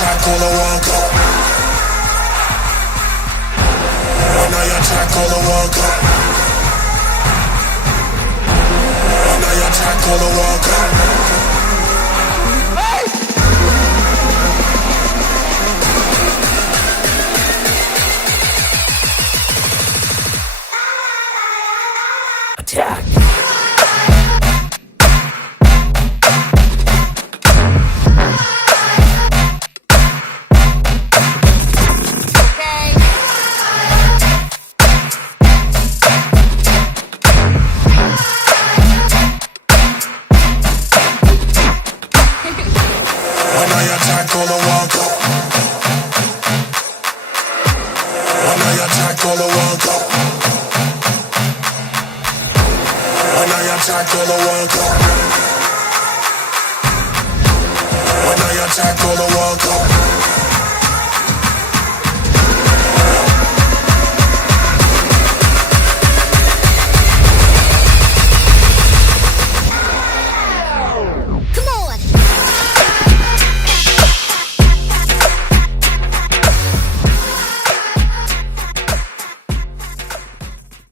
tackle the World Cup. When I tackle the World Cup. When I tackle the World Cup. Hey! Attack. Tackle the World Cup. When I tackle the World Cup. When I tackle the World Cup. When I tackle the World Cup.